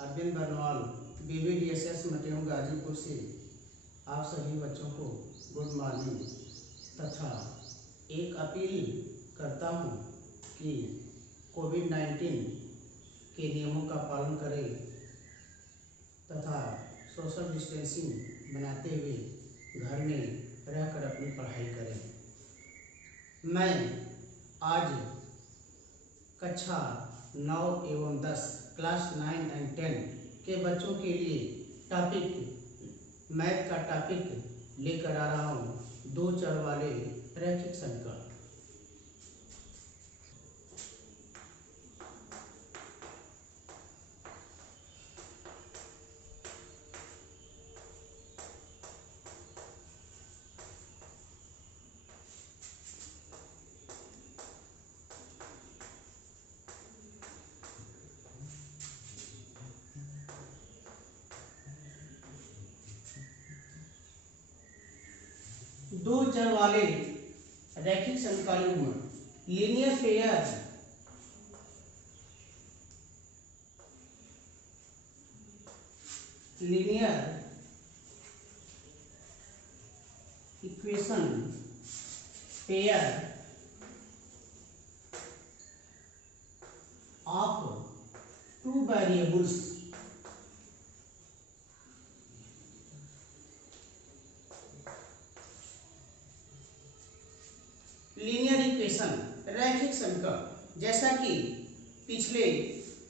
Arvind Barnwal BBDSS मटेहूँ Ghazipur से आप सभी बच्चों को गुड मॉर्निंग तथा एक अपील करता हूँ कि कोविड-19 के नियमों का पालन करें तथा सोशल डिस्टेंसिंग बनाते हुए घर में रहकर अपनी पढ़ाई करें। मैं आज कक्षा 9 एवं 10 क्लास 9 एंड 10 के बच्चों के लिए मैथ का टॉपिक लेकर आ रहा हूँ, दो चर वाले रैखिक समीकरण। दो चर वाले रैखिक समीकरण linear pair equation pair of two variables linear equation रैखिक समीकरण। जैसा कि पिछले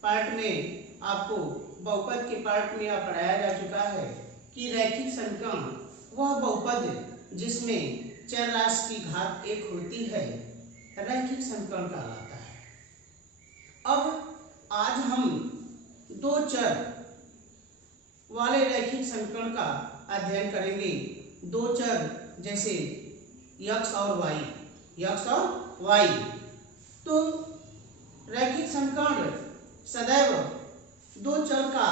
पार्ट में आपको बहुपद के पार्ट में पढ़ाया जा चुका है कि रैखिक समीकरण वह बहुपद जिसमें चर राशि की घात 1 होती है रैखिक समीकरण कहलाता है। अब आज हम दो चर वाले रैखिक समीकरण का अध्ययन करेंगे। दो चर जैसे x और y। तो रैखिक समीकरण सदैव दो चर का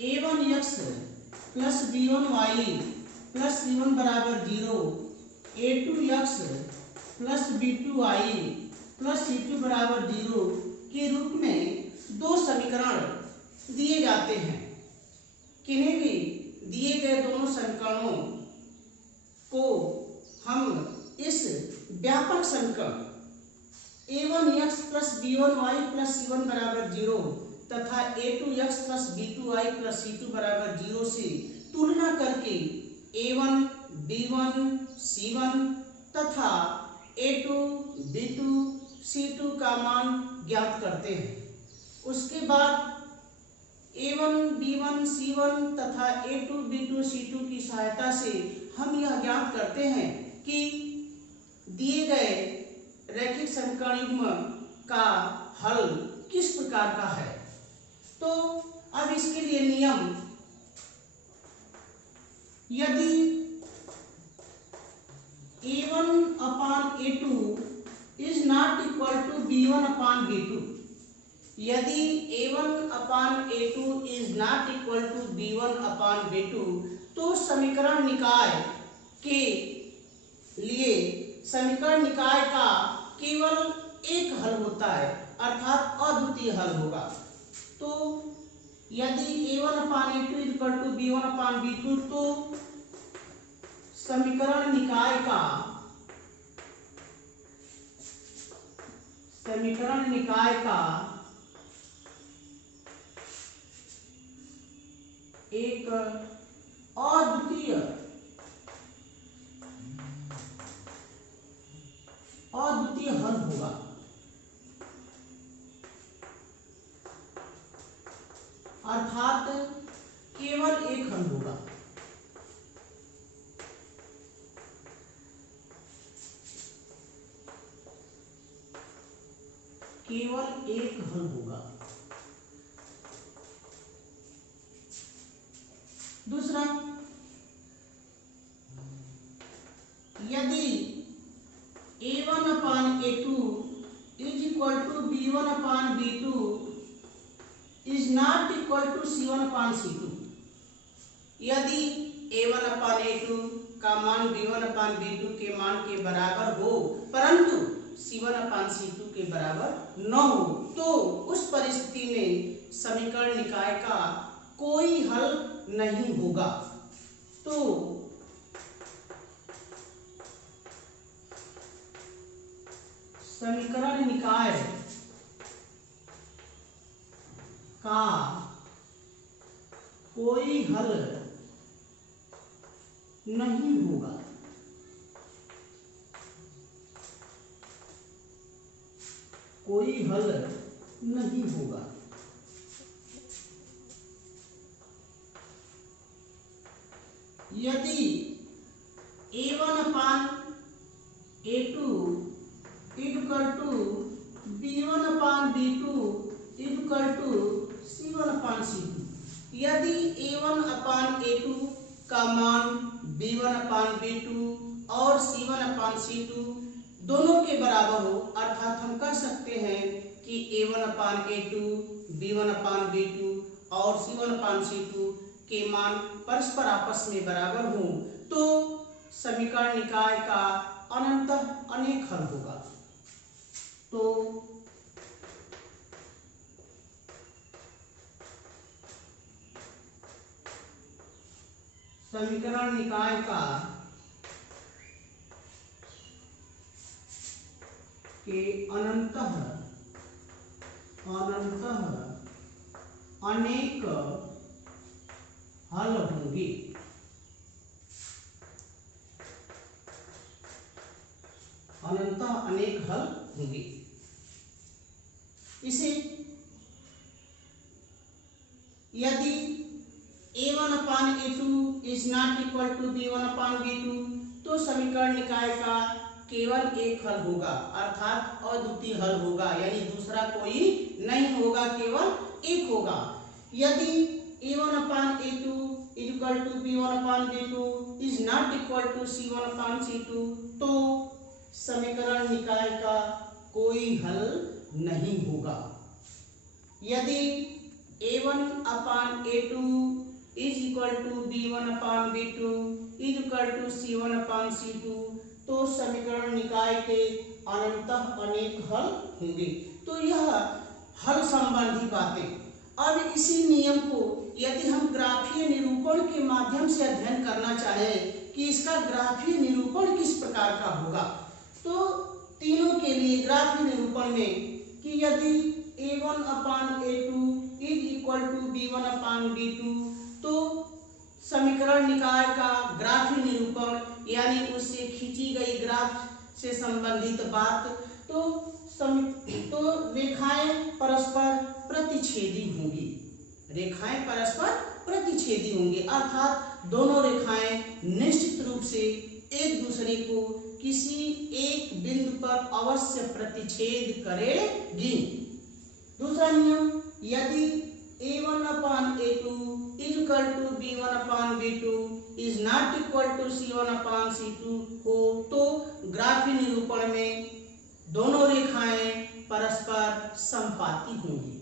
a1x plus b1y plus c1 बराबर 0, a2x plus b2y plus c2 बराबर 0 के रूप में दो समीकरण दिए जाते हैं। किन्हीं भी दिए गए दोनों समीकरणों को हम इस व्यापक समीकरण a1x plus b1y plus c1 बराबर 0 तथा a2x plus b2y plus c2 बराबर 0 से तुलना करके a1 b1 c1 तथा a2 b2 c2 का मान ज्ञात करते हैं। उसके बाद a1 b1 c1 तथा a2 b2 c2 की सहायता से हम यह ज्ञात करते हैं कि दिए गए रैखिक समीकरण युग्म का हल किस प्रकार का है। तो अब इसके लिए नियम, यदि a1 upon a2 is not equal to b1 upon b2, यदि a1 upon a2 is not equal to b1 upon b2 तो समीकरण निकाय के लिए समीकरण निकाय का केवल एक हल होता है, अर्थात अद्वितीय हल होगा। तो यदि a1 upon a2 equal to b1 upon b2 तो समीकरण निकाय का एक अद्वितीय हल होगा। अर्थात केवल एक हल होगा। केवल एक हल होगा। दूसरा, यदि a1 upon a2 is equal to b1 upon b2 is not equal to c1 upon c2, यदि a1 अपान a2 का मान b1 अपान b2 के मान के बराबर हो परंतु c1 C1/C2 के बराबर न हो, तो उस परिस्थिति में समीकरण निकाय का कोई हल नहीं होगा। तो समीकरण निकाय का कोई हल नहीं होगा। कोई हल नहीं होगा। यदि A1/A2 equal to B1/B2 equal to C1/C2, यदि A1/A2 का मान B1/B2 और C1/C2 दोनों के बराबर हो, अर्थात हम कह सकते हैं कि A1/A2 B1/B2 और C1/C2 के मान परस्पर आपस में बराबर हो, तो समीकरण निकाय का अनंतः अनेक हल होगा। तो समीकरण निकाय का के अनंतः अनेक हल होंगे। अनंतः अनेक हल होंगे। इसे यदि A1/A2 is not equal to B1/B2, तो समीकरण निकाय का केवल एक हल होगा, अर्थात अद्वितीय हल होगा, यानी दूसरा कोई नहीं होगा, केवल एक होगा। यदि A1/A2 equal to B1/B2 is not equal to C1/C2, तो समीकरण निकाय का कोई हल नहीं होगा। यदि A1/A2 is equal to B1/B2 equal to C1/C2, तो समीकरण निकाय के अनंतः अनेक हल होंगे। तो यह हल संबंधी बातें। अब इसी नियम को यदि हम ग्राफीय निरूपण के माध्यम से अध्ययन करना चाहें कि इसका ग्राफीय निरूपण किस प्रकार का होगा, तो तीनों के लिए ग्राफीय निरूपण में कि यदि A1/A2 is equal to B1/B2, तो समीकरण निकाय का ग्राफीय निरूपण यानी उससे खींची गई ग्राफ से संबंधित बात, तो रेखाएं परस्पर प्रतिच्छेदी होंगी। रेखाएं परस्पर प्रतिच्छेदी होंगी, अर्थात दोनों रेखाएं निश्चित रूप से एक दूसरे को किसी एक बिंदु पर अवश्य प्रतिच्छेद करेगी। दूसरा नियम, यदि A1/A2 equal to B1/B2 is not equal to C1/C2 हो, तो ग्राफीय निरूपण में दोनों रेखाएं परस्पर समपाती होंगी,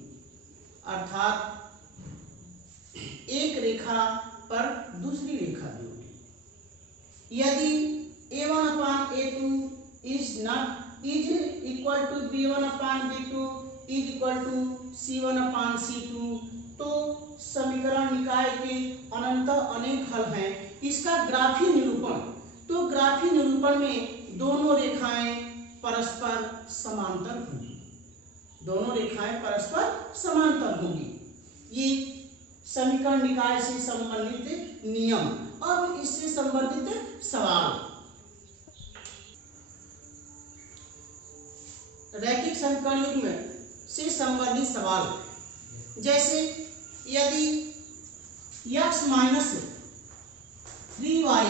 अर्थात एक रेखा पर दूसरी रेखा भी होगी। यदि A1/A2 is equal to B1/B2 equal to C1/C2, तो समीकरण निकाय के अनंतः अनेक हल हैं। इसका ग्राफीय निरूपण, तो ग्राफीय निरूपण में दोनों रेखाएं परस्पर समांतर होंगी। दोनों रेखाएं परस्पर समांतर होंगी। ये समीकरण निकाय से संबंधित नियम। अब इससे संबंधित सवाल, रैखिक समीकरण युग्म से संबंधित सवाल, जैसे यदि x minus 3y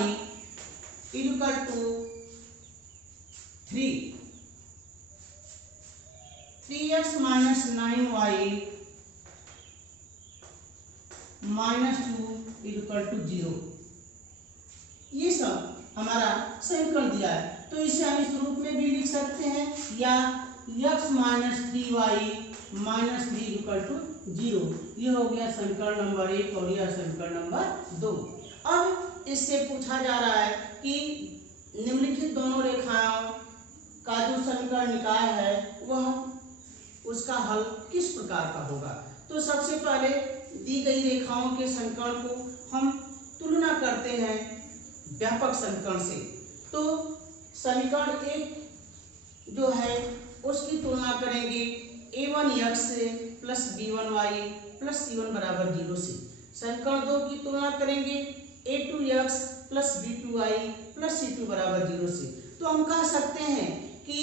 equal to 3, 3x minus 9y minus 2 equal to 0, ये सब हमारा समीकरण दिया है। तो इसे हम इस रूप में भी लिख सकते हैं, या x minus 3y minus 3 equal to 0। ये हो गया समीकरण नंबर 1 और यह समीकरण नंबर 2। अब इससे पूछा जा रहा है कि निम्नलिखित दोनों रेखाओं का जो समीकरण निकाय है वह उसका हल किस प्रकार का होगा। तो सबसे पहले दी गई रेखाओं के समीकरण को हम तुलना करते हैं व्यापक समीकरण से। तो समीकरण एक जो है उसकी तुलना करेंगे a1x plus b1y plus c1 बराबर 0 से। समीकरण दो की तुलना करेंगे a2x plus b2y plus c2 बराबर 0 से। तो हम कह सकते हैं कि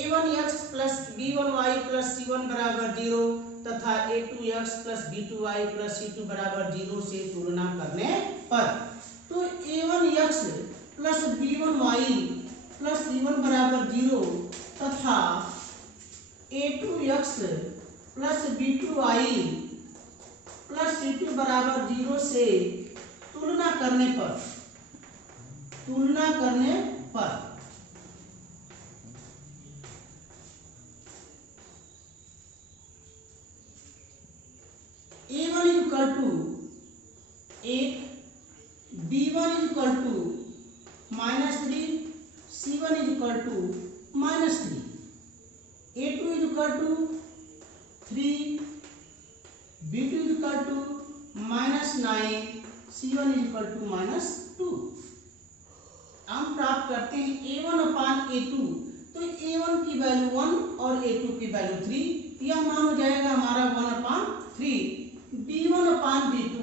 a1x plus b1y plus c1 बराबर 0 तथा a2x plus b2y plus c2 बराबर 0 से तुलना करने पर तो a1x plus b1y plus c1 बराबर 0 तथा a2x plus b2y plus c2 बराबर 0 से तुलना करने पर a1 is equal to 8, b1 is equal to -3, c1 is equal to -3, a2 is equal to 3, b2 is equal to -9, c1 is equal to -2। हम प्राप्त करते हैं a1 अपान a2। तो a1 की वैल्यू 1 और a2 की वैल्यू 3, यह मान हो जाएगा हमारा 1/3। b1 अपान b2,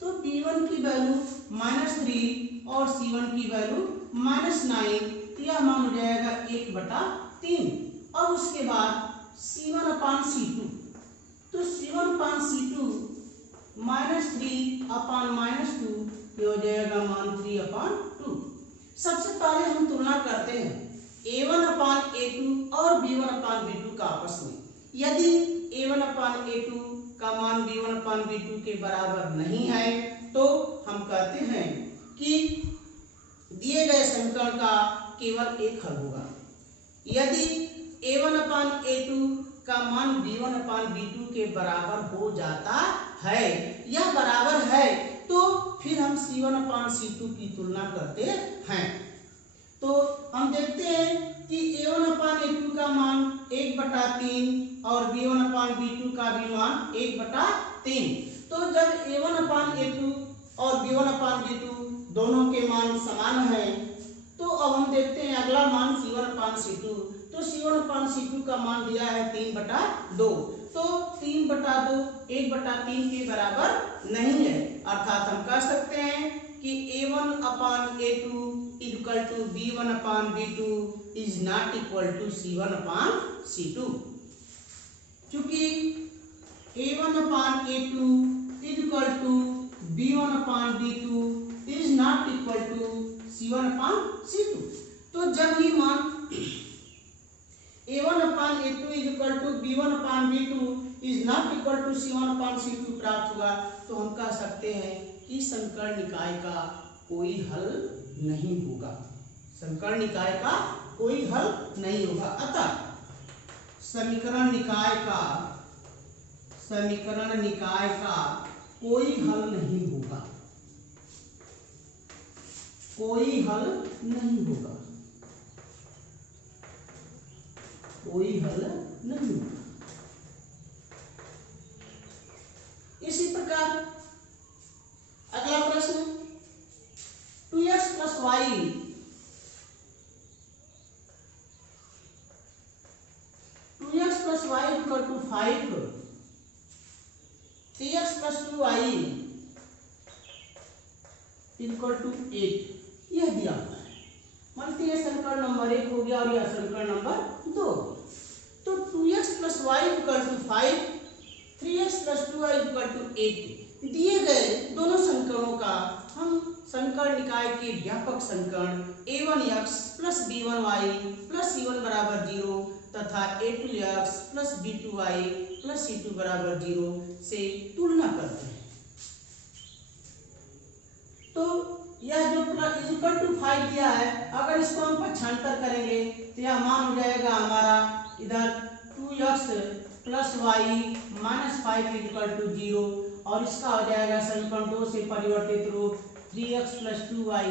तो b1 की वैल्यू -3 और c1 की वैल्यू -9, यह मान हो जाएगा 1/3। और उसके बाद c1 अपान c2, तो c1 अपान c2 -3 अपान -2, ये हो जाएगा मान 3/2। सबसे पहले हम तुलना करते हैं a1 अपान a2 और b1 अपान b2 का आपस में। यदि a1 अपान a2 का मान b1 अपान b2 के बराबर नहीं है तो हम कहते हैं कि दिए गए समीकरण का केवल एक हल होगा। यदि a1 अपान a2 का मान b1 अपान b2 के बराबर हो जाता है या बराबर है तो फिर हम c1 अपान c2 की तुलना करते हैं। तो हम देखते हैं कि a1 अपान a2 का मान 1/3 और b1 अपान b2 का भी मान 1/3। तो जब a1 अपान a2 और b1 अपान b2 दोनों के मान समान हैं तो अब हम देखते हैं अगला मान c1 अपान c2। तो c1 अपान c2 का मान दिया है 3/2। तो 3/2 1/3 के बराबर नहीं है, अर्थात हम कह सकते हैं कि a1 upon a2 equal to b1 upon b2 is not equal to c1 upon c2। चूंकि a1 upon a2 equal to b1 upon b2 is not equal to c1 upon c2। तो जब ये मान a1 upon a2 is equal to b1 upon b2 is not equal to c1 upon c2 प्राप्त हुआ तो हम कह सकते हैं कि समीकरण निकाय का कोई हल नहीं होगा। समीकरण निकाय का कोई हल नहीं होगा। अतः समीकरण निकाय का कोई हल नहीं होगा, कोई हल नहीं होगा, कोई हल नहीं होगा। इसी प्रकार अगला प्रश्न 2x plus Y 2x plus Y equal to 5, 3x plus 2y equal to 8, यह दिया हुआ है। मानते हैं समीकरण नंबर 1 हो गया और यह समीकरण नंबर 2। तो 2x plus Y equal to 5, 3x plus 2y equal to 8 दिए गए दोनों समीकरणों का हम समीकरण निकाय के व्यापक समीकरण a1x plus b1y plus c1 बराबर 0 तथा a2x plus b2y plus c2 बराबर 0 से तुलना करते हैं। तो यह जो प्लस इक्वल टू 5 दिया है, अगर इसको हम पक्षांतर करेंगे तो यह मान हो जाएगा हमारा इधर 2x plus Y minus 5 equal to 0 और इसका हो जाएगा समीकरण 2 से परिवर्तित रूप 3x plus 2y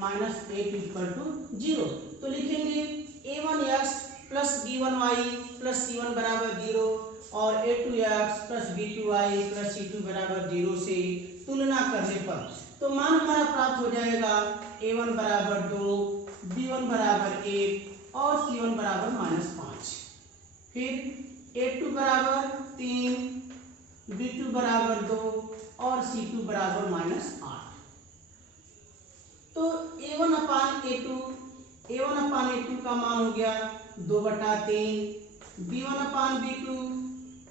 minus 8 equal to 0। तो लिखेंगे a1x plus b1y plus c1 बराबर 0 और a2x plus b2y plus c2 बराबर 0 से तुलना करने पर तो मान हमारा प्राप्त हो जाएगा a1 बराबर 2, b1 बराबर 1 और c1 बराबर -5। फिर a2 बराबर 3, b2 बराबर 2 और c2 बराबर -8। तो a1 अपान a2 का मान हो गया 2/3, b1 अपान b2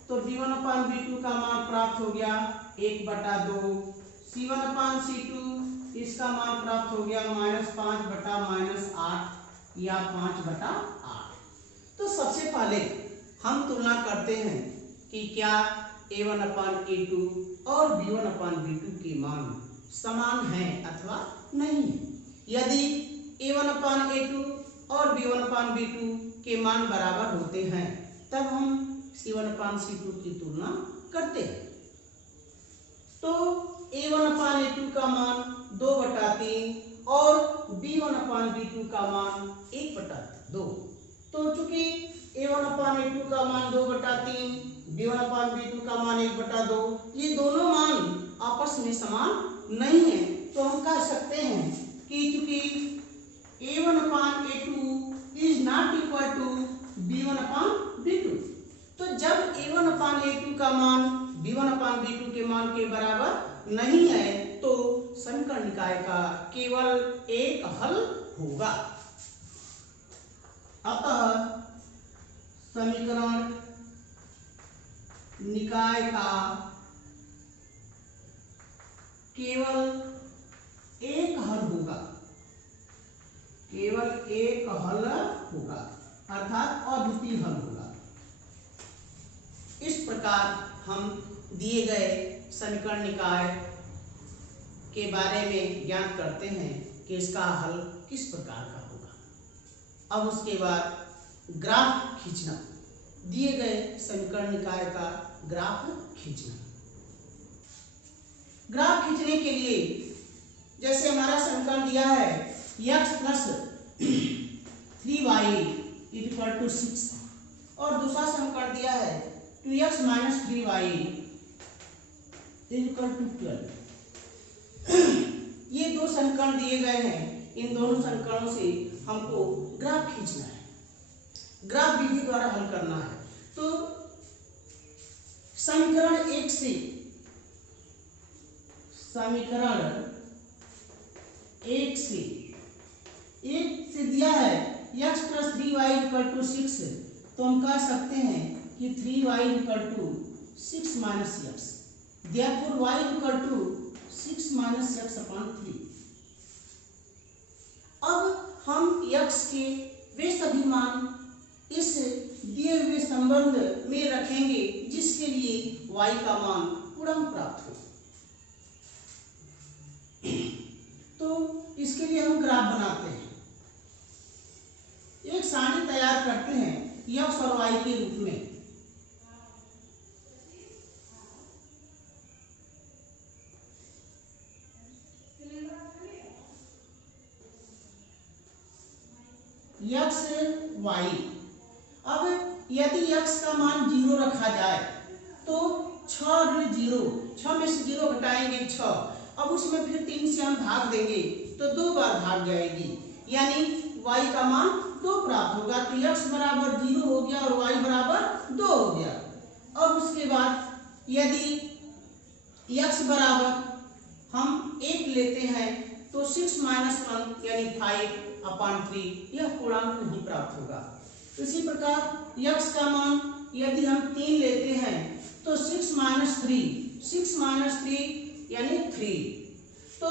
तो b1 अपान b2 का मान प्राप्त हो गया 1/2, c1 अपान c2 इसका मान प्राप्त हो गया -5/-8 या 5/8। तो सबसे पहले हम तुलना करते हैं कि क्या a1 अपान a2 और b1 अपान b2 के मान समान हैं अथवा नहीं है। यदि a1 अपान a2 और b1 अपान b2 के मान बराबर होते हैं तब हम c1 अपान c2 की तुलना करते हैं। तो a1 अपान a2 का मान 2/3 और b1 अपान b2 का मान 1/2। तो चूंकि a1 अपान a2 का मान 2/3, b1 अपान b2 का मान 1/2, ये दोनों मान आपस में समान नहीं है तो हम कह सकते हैं कि चूंकि a1 upon a2 is not equal to b1 upon b2, तो जब a1 अपान a2 का मान b1 अपान b2 के मान के बराबर नहीं है तो समीकरण निकाय का केवल एक हल होगा। अतः समीकरण निकाय का केवल एक हल होगा, केवल एक हल होगा अर्थात अद्वितीय हल होगा। इस प्रकार हम दिए गए समीकरण निकाय के बारे में ज्ञात करते हैं कि इसका हल किस प्रकार का होगा। अब उसके बाद ग्राफ खींचना, दिए गए समीकरण निकाय का ग्राफ खींचना। ग्राफ खींचने के लिए जैसे हमारा समीकरण दिया है x प्लस 3y = 6 और दूसरा समीकरण दिया है 2x माइनस 3y = 12। ये दो समीकरण दिए गए हैं, इन दोनों समीकरणों से हमको ग्राफ खींचना है, ग्राफ विधि द्वारा हल करना है। तो समीकरण 1 से दिया है x प्लस 3y = 6, तो हम कह सकते हैं कि 3y = 6 minus x, therefore y = 6 minus x upon 3। अब हम x के वे सभी मान इस दिए हुए संबंध में रखेंगे जिसके लिए y का मान पूर्ण प्राप्त हो। तो इसके लिए हम ग्राफ बनाते हैं, एक सारणी तैयार करते हैं x और y के रूप में। x y, अब यदि x का मान 0 रखा जाए तो 6 में से 0 घटाएंगे 6, अब उसमें फिर 3 से हम भाग देंगे तो 2 बार भाग जाएगी, यानी y का मान 2 प्राप्त होगा। तो x बराबर 0 हो गया और y बराबर 2 हो गया। अब उसके बाद यदि x बराबर हम 1 लेते हैं तो 6 माइनस 1 यानी 5/3 यह पूर्णांक नहीं प्राप्त होगा। इसी प्रकार x का मान यदि हम 3 लेते हैं तो 6 माइनस 3 यानी 3। तो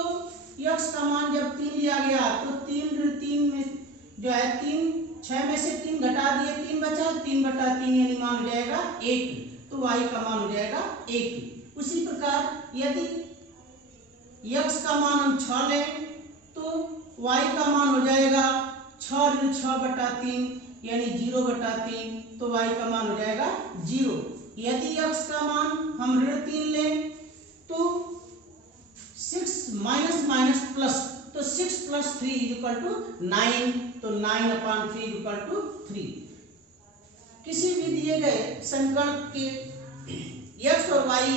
x का मान जब 3 लिया गया तो 3 में जो है 6 में से 3 घटा दिए, 3 बचा, 3/3 यानी मान हो जाएगा 1, तो y का मान हो जाएगा 1। उसी प्रकार यदि x का मान हम 6 लें तो y का मान हो जाएगा 6/3 यानी 0/3, तो y का मान हो जाएगा 0। यदि x का मान हम -3 लें तो 6 माइनस प्लस, तो 6 + 3 = 9, तो 9/3 = 3। किसी भी दिए गए समीकरण के x और y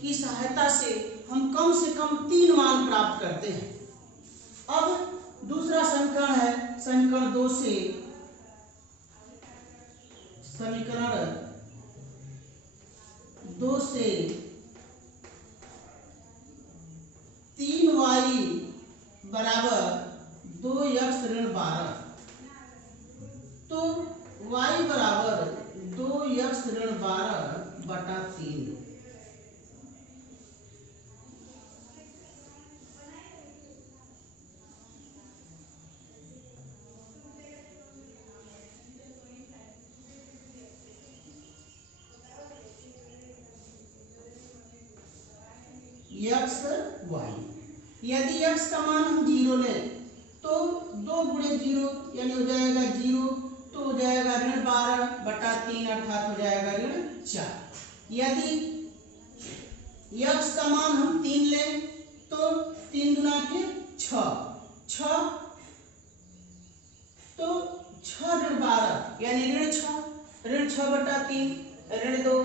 की सहायता से हम कम से कम 3 मान प्राप्त करते हैं। अब दूसरा समीकरण है समीकरण 2 से समीकरण 2 से 3y बराबर 2x ऋण 12। तो y बराबर 2x ऋण 12/3। x y, यदि x का मान हम 0 लें तो 2 × 0 यानी हो जाएगा 0, तो हो जाएगा ऋण 12/3 अर्थात हो जाएगा ऋण 4। यदि x का मान हम 3 लें तो 3 × 6, तो 6 ऋण 12 यानी ऋण 6/3 ऋण 2।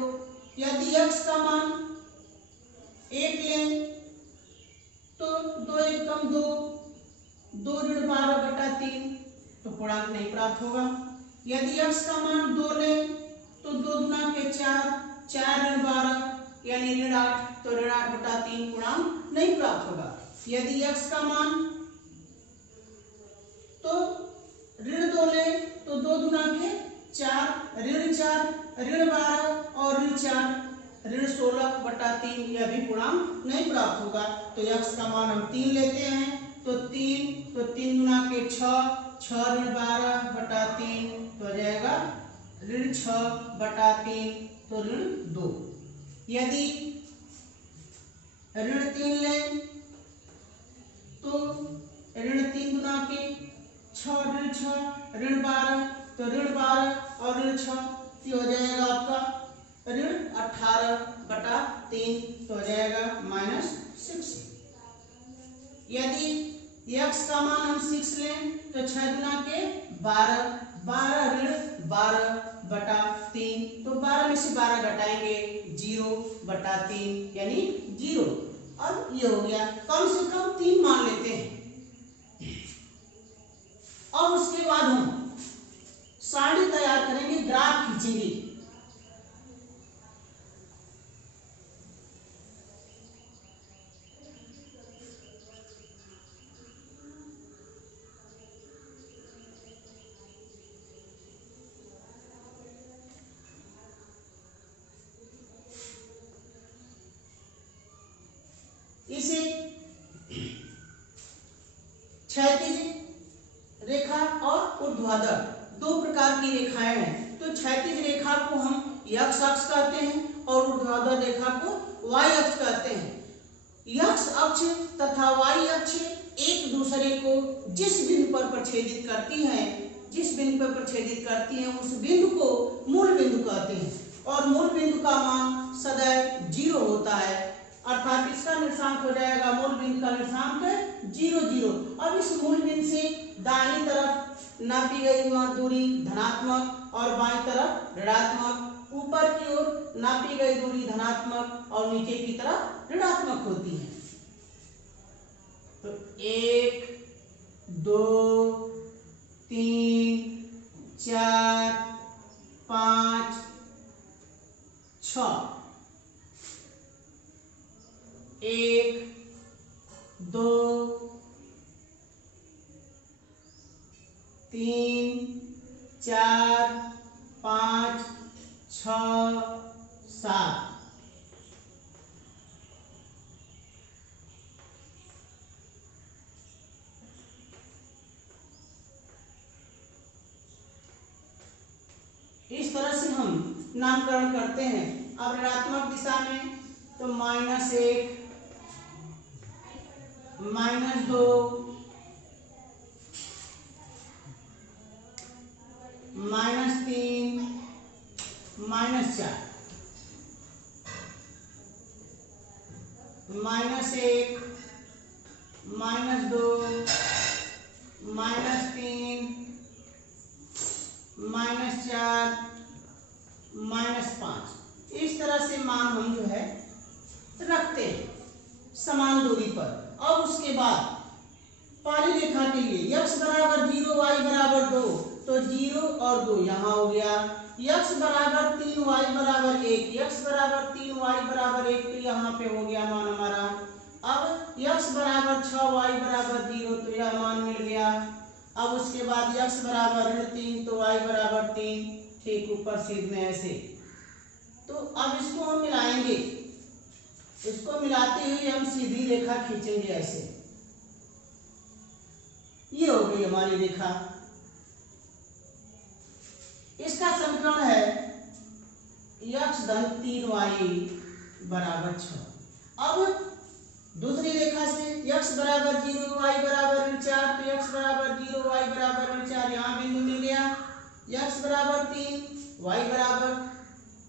यदि x का मान 1 लें तो 2 × 1 = 2, 2 ऋण 12/3, तो पूर्णांक नहीं प्राप्त होगा। यदि x का मान 2 लें तो 2 × 4, 4 ऋण 12 यानी ऋण 8, तो ऋण 8/3 पूर्णांक नहीं प्राप्त होगा। यदि x का मान तो ऋण 2 लें तो 2 × 4 ऋण 4, ऋण 12 और ऋण 4 ऋण 16/3, यह भी पूर्णांक नहीं प्राप्त होगा। तो x का मान हम 3 लेते हैं तो 3 × 6, 6 ऋण 12/3, तो हो जाएगा ऋण 6/3, तो ऋण 2। यदि ऋण 3 लें तो ऋण 3 × 6 ऋण 6 ऋण 12, तो ऋण 12 और ऋण 6, तो हो जाएगा आपका ऋण 18/3, तो हो जाएगा -6। यदि x का मान हम 6 लें तो 6 × 12, 12 ऋण 12/3, तो 12 में से 12 घटाएंगे 0/3 यानी 0। अब ये हो गया, कम से कम 3 मान लेते हैं। अब उसके बाद हम सारणी तैयार करेंगे, ग्राफ खींचेंगे। इसे क्षैतिज रेखा और ऊर्ध्वाधर 2 प्रकार की रेखाएं हैं। तो क्षैतिज रेखा को हम x अक्ष कहते हैं और ऊर्ध्वाधर रेखा को y अक्ष कहते हैं। x अक्ष तथा y अक्ष एक दूसरे को जिस बिंदु पर प्रछेदित करती हैं, उस बिंदु को मूल बिंदु कहते हैं और मूल बिंदु का मान सदैव 0 होता है, अर्थात इसका निर्देशांक हो जाएगा, मूल बिंदु का निर्देशांक 0, 0। अब इस मूल बिंदु से दाहिनी तरफ नापी गई दूरी धनात्मक और बाईं तरफ ऋणात्मक, ऊपर की ओर नापी गई दूरी धनात्मक और नीचे की तरफ ऋणात्मक होती है। तो 1 2 3 4 5 6, 1 2 3 4 5 6 7। इस तरह से हम नामकरण करते हैं। अब ऋणात्मक दिशा में तो -1 -2 -3 -4 -1 -2 -3 -4 -5 इस तरह से मान हम जो है रखते हैं समान दूरी पर। अब उसके बाद पहली रेखा के लिए x बराबर 0 y बराबर 2 तो 0 और 2 यहाँ हो गया। x बराबर 3 y बराबर 1 x बराबर 3 y बराबर 1 तो यहाँ पे हो गया मान हमारा। अब x बराबर 6 y बराबर 0 तो यह मान मिल गया। अब उसके बाद x बराबर 3 तो y बराबर 3 ठीक ऊपर सीध में ऐसे। तो अब इसको हम मिलाएंगे, इसको मिलाते हुए हम सीधी रेखा खींचेंगे ऐसे। ये हो गई हमारी रेखा। इसका समीकरण है x धन 3y बराबर 6। अब दूसरी रेखा से x बराबर 0 y बराबर 4 तो x बराबर 0 y बराबर 4 यहाँ बिंदु मिल गया। x बराबर 3 y बराबर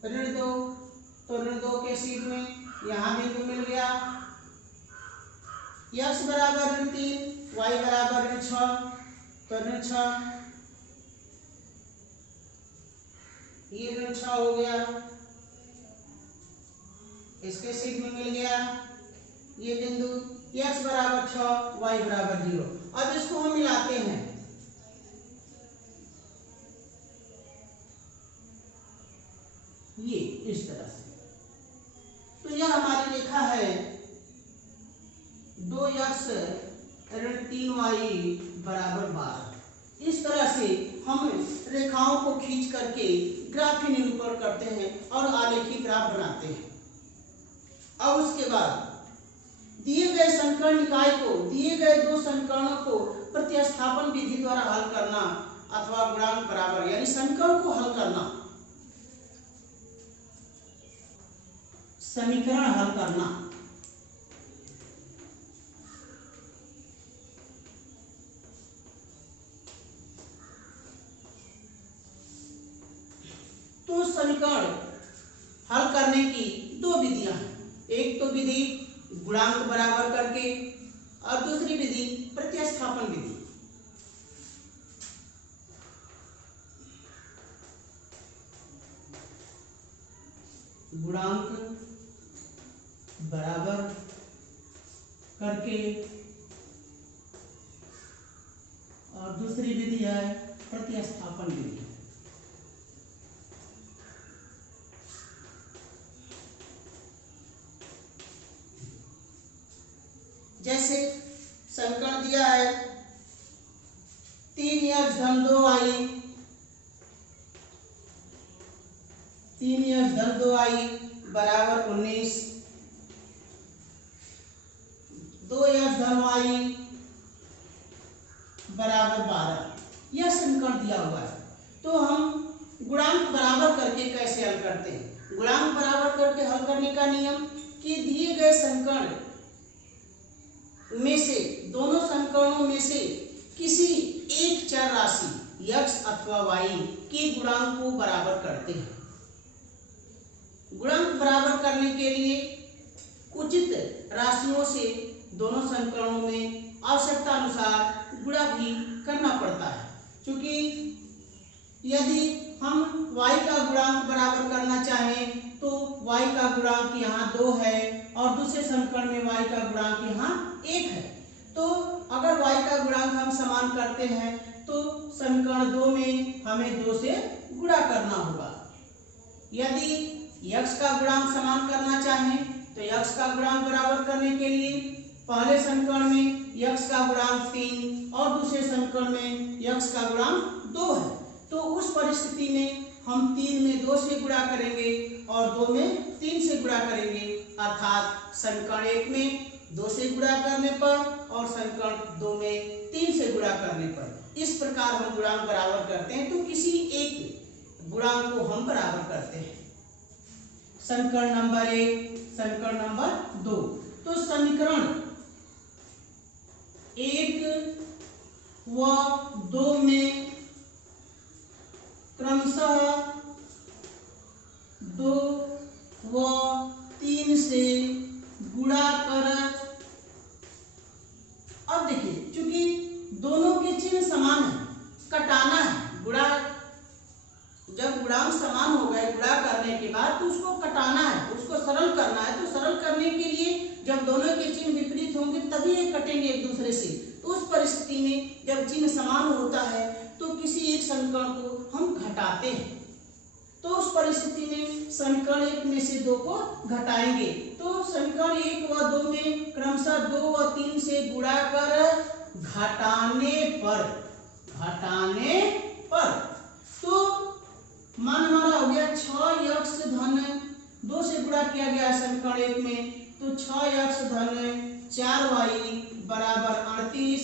-2 तो -2 के सीध में यहाँ बिंदु मिल गया। x बराबर 3 y बराबर 6 तो 6 ये 6 हो गया, इसके सीध में मिल गया ये बिंदु। x बराबर 6 y बराबर 0। अब इसको हम मिलाते हैं, ये इस तरह से। तो यह हमारी रेखा है 2x ऋण 3y बराबर 12। इस तरह से हम रेखाओं को खींच करके ग्राफी निरूपण करते हैं और आलेखी ग्राफ बनाते हैं। अब उसके बाद दिए गए समीकरण निकाय को, दिए गए दो समीकरणों को प्रतिस्थापन विधि द्वारा हल करना अथवा गुणांक बराबर यानी समीकरण को हल करना, समीकरण हल करना। तो समीकरण हल करने की दो विधियां हैं। एक तो विधि गुणांक बराबर करके और दूसरी विधि प्रतिस्थापन विधि। गुणांक बराबर करके और दूसरी विधि है प्रतिस्थापन विधि। जैसे समीकरण दिया है 3x धन 2y, 3x धन 2y बराबर 19, 2x धन y बराबर 12। यह समीकरण दिया हुआ है। तो हम गुणांक बराबर करके कैसे हल करते हैं? गुणांक बराबर करके हल करने का नियम कि दिए गए समीकरण में से, दोनों समीकरणों में से किसी एक चर राशि x अथवा y के गुणांक को बराबर करते हैं। गुणांक बराबर करने के लिए उचित राशियों से दोनों समीकरणों में आवश्यकता अनुसार गुणा भी करना पड़ता है। क्योंकि यदि हम y का गुणांक बराबर करना चाहें तो y का गुणांक यहाँ 2 है और दूसरे समीकरण में y का गुणांक यहाँ 1 है। तो अगर y का गुणांक हम समान करते हैं तो समीकरण 2 में हमें 2 से गुणा करना होगा। यदि x का गुणांक समान करना चाहें तो x का गुणांक बराबर करने के लिए पहले समीकरण में x का गुणांक 3 और दूसरे समीकरण में x का गुणांक 2 है। तो उस परिस्थिति में हम 3 में 2 से गुणा करेंगे और 2 में 3 से गुणा करेंगे, अर्थात समीकरण 1 में 2 से गुणा करने पर और समीकरण 2 में 3 से गुणा करने पर। इस प्रकार हम गुणांक बराबर करते हैं। तो किसी एक गुणांक को हम बराबर करते हैं। समीकरण नंबर 1, समीकरण नंबर 2। तो समीकरण 1 व 2 में क्रमशः 2 व 3 से गुणा कर, अब देखिए चूंकि दोनों के चिन्ह समान है, कटाना है, गुणांक समान हो गए गुणा करने के बाद तो उसको कटाना है, उसको सरल करना है। तो सरल करने के लिए जब दोनों के चिन्ह विपरीत होंगे तभी ये कटेंगे एक दूसरे से। तो उस परिस्थिति में जब चिन्ह समान होता है तो किसी एक समीकरण को हम घटाते हैं। तो उस परिस्थिति में समीकरण 1 में से 2 को घटाएंगे। तो समीकरण 1 व 2 में क्रमशः 2 व 3 से गुणा कर घटाने पर तो मान हमारा हो गया 6x धन 2 से गुणा किया गया है समीकरण 1 में, तो 6x धन 4y बराबर 38।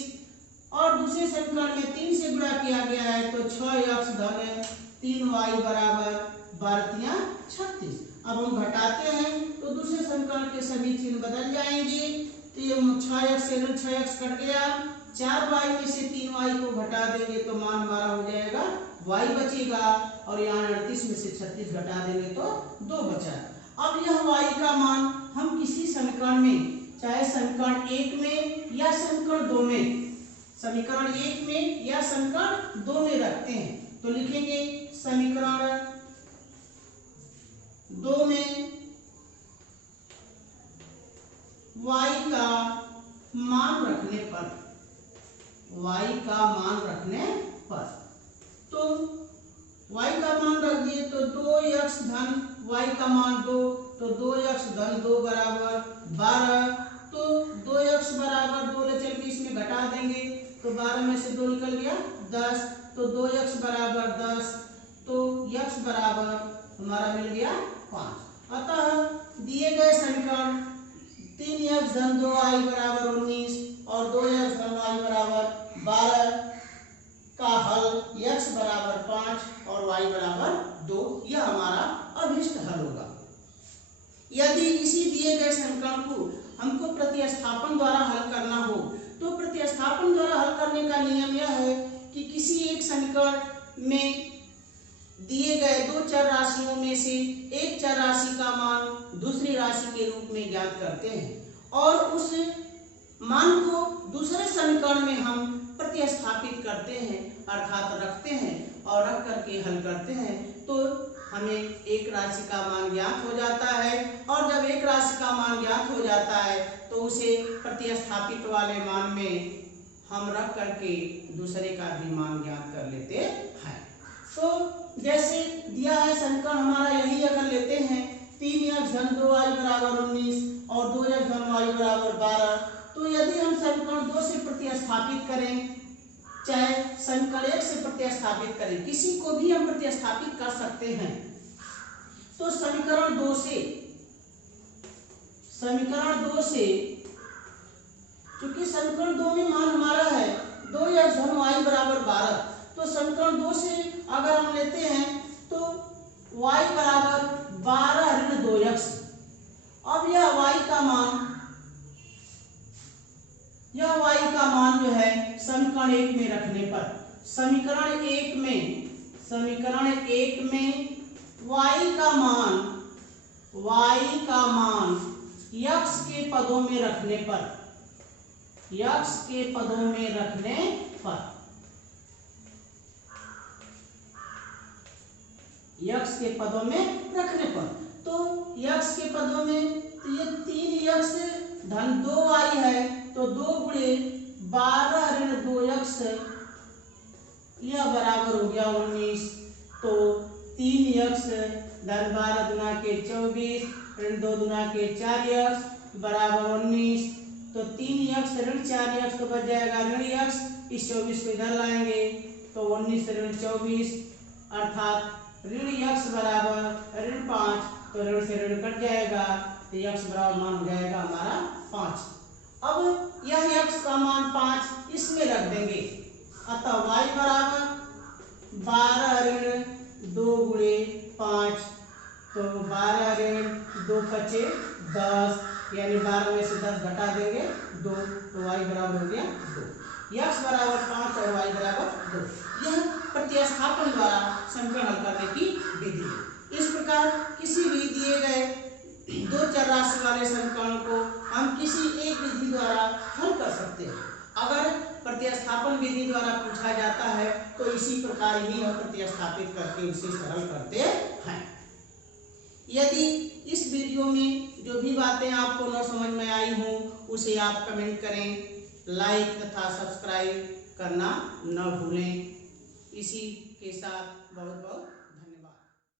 और दूसरे समीकरण में 3 से गुणा किया गया है तो 6x धन 3y बराबर 12×36। अब हम घटाते हैं तो दूसरे समीकरण के सभी चिन्ह बदल जाएंगे। तो ये 6x से 6x कट गया, 4y में से 3y को घटा देंगे तो मान हमारा हो जाएगा y बचेगा, और यहाँ 38 में से 36 घटा देंगे तो 2 बचा। अब यह y का मान हम किसी समीकरण में, चाहे समीकरण 1 में या समीकरण 2 में, समीकरण 1 में या समीकरण 2 में रखते हैं। तो लिखेंगे समीकरण 2 में y का मान रखने पर, तो y का मान रख दिए तो 2x धन y का मान 2, तो 2x धन 2 बराबर 12। तो 2x बराबर 2 ले चल के इसमें घटा देंगे तो 12 में से 2 निकल गया 10, तो 2x बराबर 10, तो x बराबर हमारा मिल गया 5। अतः दिए गए समीकरण 3x धन 2y बराबर 19 और 2x धन y बराबर 12 का हल x बराबर 5 और y बराबर 2, यह हमारा अभीष्ट हल होगा। यदि इसी दिए गए समीकरण को हमको प्रतिस्थापन द्वारा हल करना हो तो प्रतिस्थापन द्वारा हल करने का नियम यह है कि किसी एक समीकरण में दिए गए 2 चर राशियों में से एक चर राशि का मान दूसरी राशि के रूप में ज्ञात करते हैं और उस मान को दूसरे समीकरण में हम प्रतिस्थापित करते हैं, अर्थात रखते हैं और रख करके हल करते हैं। तो हमें एक राशि का मान ज्ञात हो जाता है, और जब एक राशि का मान ज्ञात हो जाता है तो उसे प्रतिस्थापित वाले मान में हम रख करके दूसरे का भी मान ज्ञात कर लेते हैं। तो जैसे दिया है समीकरण हमारा यही अगर लेते हैं 3x धन 2y बराबर 19 और 2x धन y बराबर 12, तो यदि हम समीकरण 2 से प्रतिस्थापित करें, चाहे समीकरण 1 से प्रतिस्थापित करें, किसी को भी हम प्रतिस्थापित कर सकते हैं। तो समीकरण 2 से क्योंकि समीकरण 2 में मान हमारा है 2x धन y बराबर 12, तो समीकरण 2 से अगर हम लेते हैं तो y बराबर 12 ऋण 2x। अब यह y का मान जो है समीकरण 1 में रखने पर, समीकरण 1 में y का मान x के पदों में रखने पर, तो x के पदों में तो ये 3x धन 2y है, तो 2 गुणे 12 ऋण 2x यह बराबर हो गया 19। तो 3x धन 12 दुना के 24 ऋण 2 दुना के 4x बराबर 19। तो 3x ऋण 4x तो बच जाएगा ऋण x, इस 24 को इधर लाएंगे तो 19 ऋण 24 अर्थात ऋण x बराबर ऋण 5, तो ऋण से ऋण कट जाएगा तो x बराबर मान हो जाएगा हमारा 5। अब यह x का मान 5 इसमें रख देंगे, अतः y बराबर 12 ऋण 2 गुणे 5, तो 12 ऋण 2 बचे 10, यानी 12 में से 10 घटा देंगे 2, तो y बराबर हो गया 2। x बराबर 5 और y बराबर 2, यह प्रतिस्थापन द्वारा समीकरण हल करने की विधि है। इस प्रकार किसी भी दिए गए 2 चर राशि वाले समीकरण को हम किसी एक विधि द्वारा हल कर सकते हैं। अगर प्रतिस्थापन विधि द्वारा पूछा जाता है तो इसी प्रकार ही हम प्रतिस्थापित करके उसे सरल करते हैं। यदि इस वीडियो में जो भी बातें आपको न समझ में आई हों उसे आप कमेंट करें, लाइक तथा सब्सक्राइब करना न भूलें। इसी के साथ बहुत बहुत